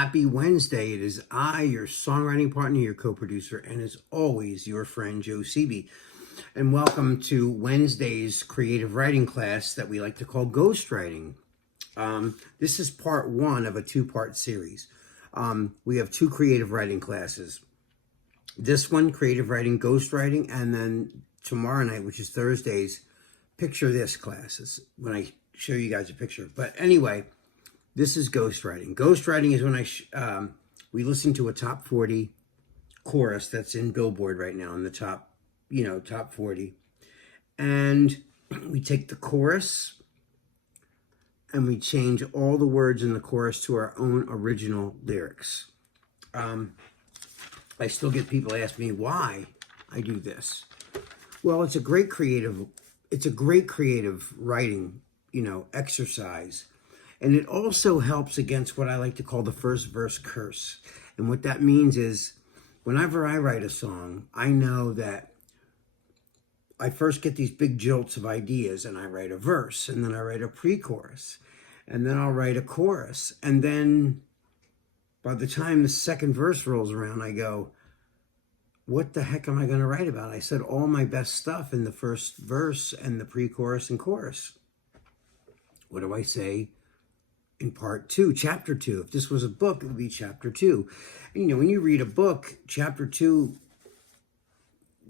Happy Wednesday. It is I, your songwriting partner, your co-producer, and as always, your friend Joe Seeby. And welcome to Wednesday's creative writing class that we like to call ghostwriting. This is part one of a two-part series. We have two creative writing classes. This one, creative writing, ghostwriting, and then tomorrow night, which is Thursday's, picture this classes when I show you guys a picture. But anyway, this is ghostwriting. Ghostwriting is when we listen to a top 40 chorus that's in Billboard right now in the top 40. And we take the chorus and we change all the words in the chorus to our own original lyrics. I still get people ask me why I do this. Well, it's a great creative writing, exercise. And it also helps against what I like to call the first verse curse. And what that means is whenever I write a song, I know that I first get these big jolts of ideas and I write a verse and then I write a pre-chorus and then I'll write a chorus. And then by the time the second verse rolls around, I go, what the heck am I going to write about? I said all my best stuff in the first verse and the pre-chorus and chorus. What do I say in part two, chapter 2? If this was a book, it would be chapter 2. And, when you read a book, chapter 2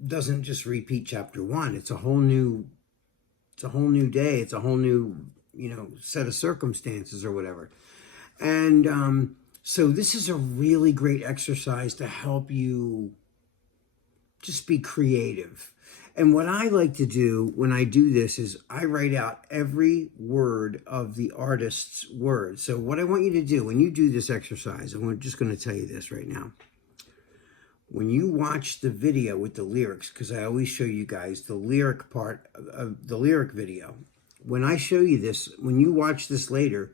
doesn't just repeat chapter 1. It's a whole new day. It's a whole new, set of circumstances or whatever. And so this is a really great exercise to help you just be creative. And what I like to do when I do this is I write out every word of the artist's words. So what I want you to do when you do this exercise, I'm just going to tell you this right now. When you watch the video with the lyrics, because I always show you guys the lyric part of the lyric video. When I show you this, when you watch this later,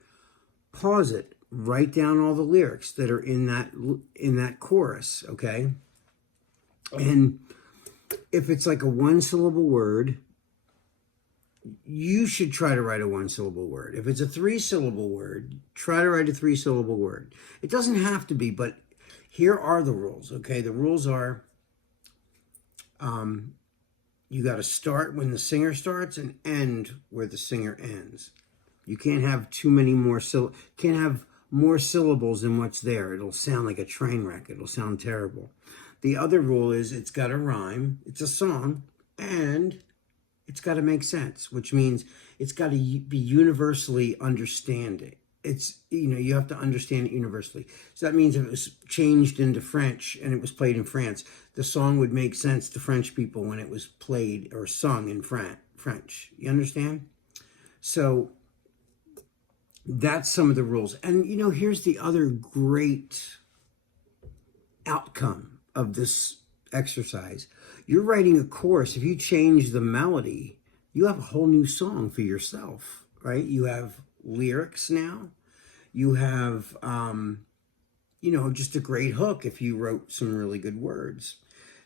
pause it, write down all the lyrics that are in that chorus, okay? And if it's like a one-syllable word, you should try to write a one-syllable word. If it's a three-syllable word, try to write a three-syllable word. It doesn't have to be, but here are the rules, okay? The rules are you got to start when the singer starts and end where the singer ends. You can't have can't have more syllables than what's there. It'll sound like a train wreck. It'll sound terrible. The other rule is it's got to rhyme. It's a song, and it's got to make sense, which means it's got to be universally understanding. It's, you have to understand it universally. So that means if it was changed into French and it was played in France, the song would make sense to French people when it was played or sung in French. You understand? So that's some of the rules. And, here's the other great outcome of this exercise. You're writing a chorus. If you change the melody, you have a whole new song for yourself, right? You have lyrics now. You have, just a great hook if you wrote some really good words.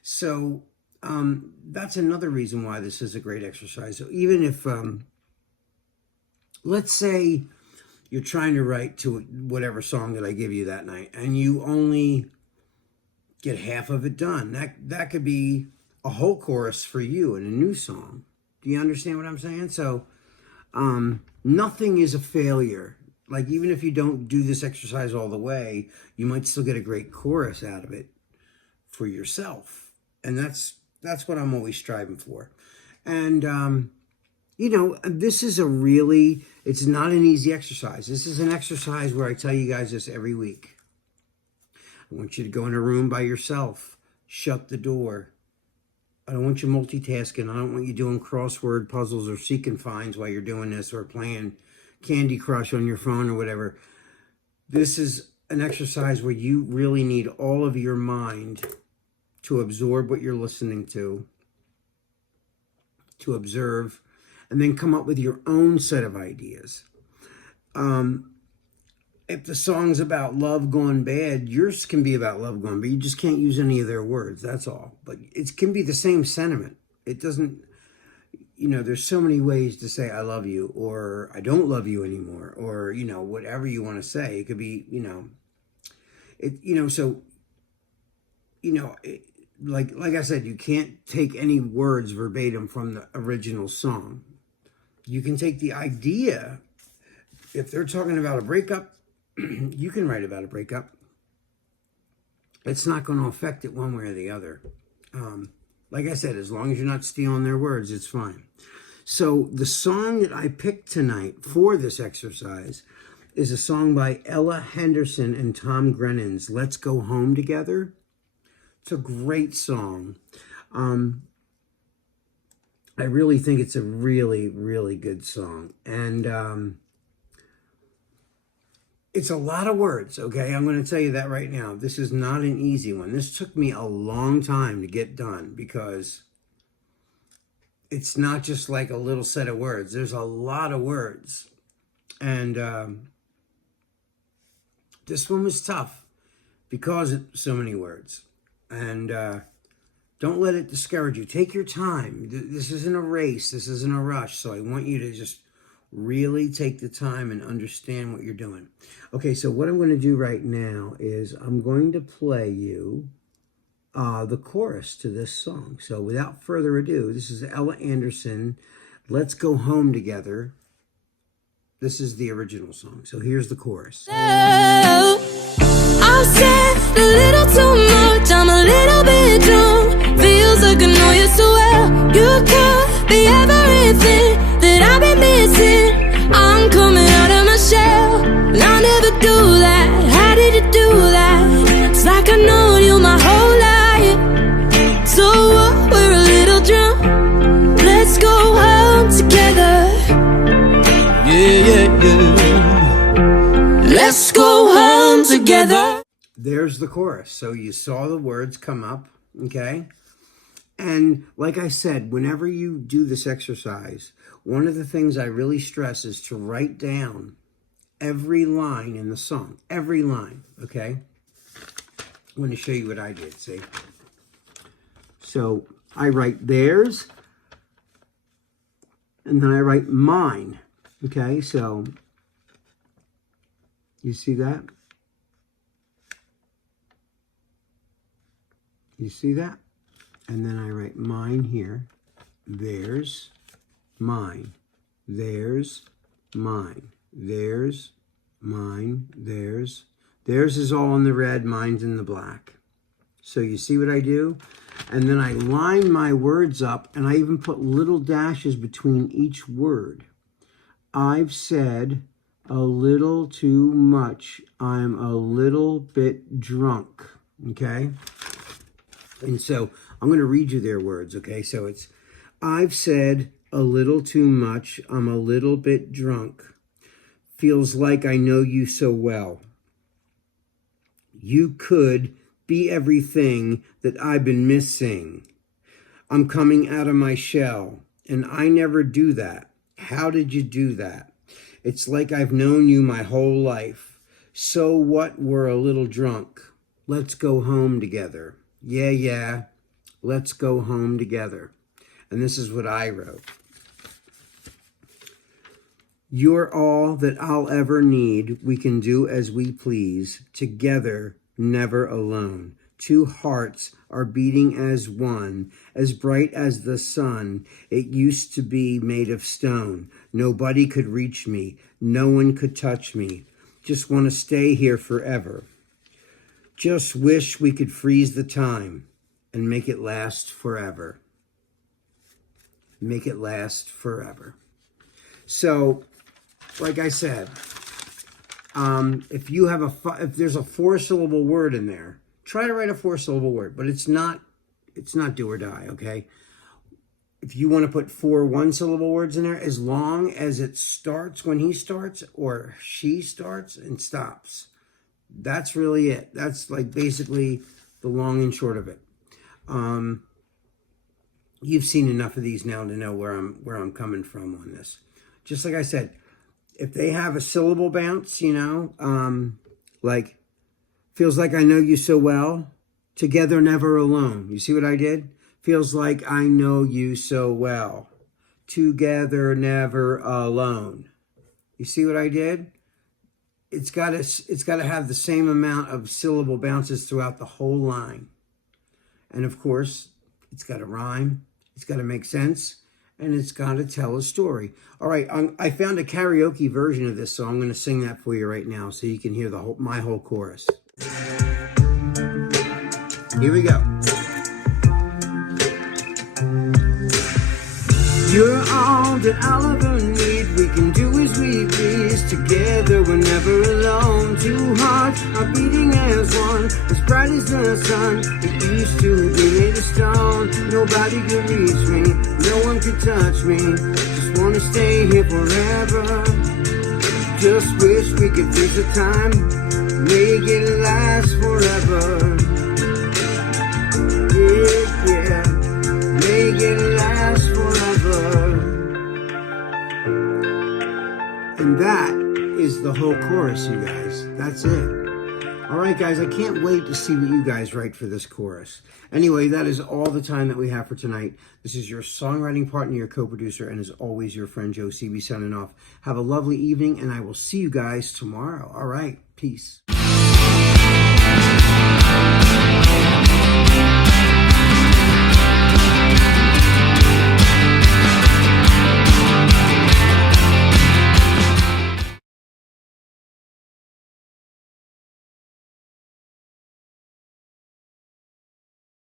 So that's another reason why this is a great exercise. So even if, let's say you're trying to write to whatever song that I give you that night, and you only get half of it done. That could be a whole chorus for you in a new song. Do you understand what I'm saying? So nothing is a failure. Like even if you don't do this exercise all the way, you might still get a great chorus out of it for yourself. And that's what I'm always striving for. And this is it's not an easy exercise. This is an exercise where I tell you guys this every week. I want you to go in a room by yourself, shut the door. I don't want you multitasking. I don't want you doing crossword puzzles or seek and finds while you're doing this or playing Candy Crush on your phone or whatever. This is an exercise where you really need all of your mind to absorb what you're listening to observe, and then come up with your own set of ideas. If the song's about love gone bad, yours can be about love gone bad. You just can't use any of their words, that's all. But it can be the same sentiment. It doesn't, there's so many ways to say I love you, or I don't love you anymore, or, whatever you want to say. It could be, So like I said, you can't take any words verbatim from the original song. You can take the idea. If they're talking about a breakup, you can write about a breakup. It's not going to affect it one way or the other. Like I said, as long as you're not stealing their words, it's fine. So the song that I picked tonight for this exercise is a song by Ella Henderson and Tom Grennan's Let's Go Home Together. It's a great song. I really think it's a really, really good song. And it's a lot of words, okay? I'm going to tell you that right now. This is not an easy one. This took me a long time to get done because it's not just like a little set of words. There's a lot of words. And this one was tough because it's so many words. And don't let it discourage you. Take your time. This isn't a race. This isn't a rush. So I want you to just really take the time and understand what you're doing. Okay, so what I'm going to do right now is I'm going to play you the chorus to this song. So without further ado, this is Ella Anderson, Let's Go Home Together. This is the original song. So here's the chorus. I've said a little too much, I'm a little bit drunk. Feels like I know you so well. You could be everything that I've been missing. I'm coming out of my shell, and I never do that. How did you do that? It's like I know you my whole life. So what, we're a little drunk. Let's go home together. Yeah. Let's go home together. There's the chorus. So you saw the words come up, okay? And like I said, whenever you do this exercise, one of the things I really stress is to write down every line in the song. Every line, okay? I'm going to show you what I did, see? So I write theirs, and then I write mine, okay? So you see that? You see that? And then I write mine here. Theirs, mine. Theirs, mine. Theirs, mine. Theirs. Theirs is all in the red, mine's in the black. So you see what I do? And then I line my words up, and I even put little dashes between each word. I've said a little too much. I'm a little bit drunk. Okay? And so I'm going to read you their words, okay? So it's, I've said a little too much. I'm a little bit drunk. Feels like I know you so well. You could be everything that I've been missing. I'm coming out of my shell, and I never do that. How did you do that? It's like I've known you my whole life. So what, we're a little drunk. Let's go home together. Yeah, let's go home together. And this is what I wrote. You're all that I'll ever need. We can do as we please. Together, never alone. Two hearts are beating as one, as bright as the sun. It used to be made of stone. Nobody could reach me. No one could touch me. Just want to stay here forever. Just wish we could freeze the time and make it last forever. Make it last forever. So, like I said, if there's a 4-syllable word in there, try to write a 4-syllable word, but it's not do or die, okay? If you want to put 4 1-syllable words in there, as long as it starts when he starts or she starts and stops. That's really it. That's like basically the long and short of it. You've seen enough of these now to know where I'm coming from on this. Just like I said, if they have a syllable bounce, like feels like I know you so well, together never alone. You see what I did? Feels like I know you so well, together never alone. You see what I did? it's got to have the same amount of syllable bounces throughout the whole line. And of course, it's got to rhyme, it's got to make sense, and it's got to tell a story. All right, I found a karaoke version of this song. I'm going to sing that for you right now so you can hear my whole chorus. Here we go. You're all that I'll ever need. We can do as we please. Together we're never alone. Two hearts are beating as one, as bright as the sun. It used to be made of stone. Nobody could reach me, no one could touch me. Just wanna stay here forever. Just wish we could freeze the time, make it last forever. Yeah, make it last forever. And that is the whole chorus, you guys. That's it. All right, guys, I can't wait to see what you guys write for this chorus. Anyway, that is all the time that we have for tonight. This is your songwriting partner, your co-producer, and as always, your friend Joe CB signing off. Have a lovely evening, and I will see you guys tomorrow. All right, peace.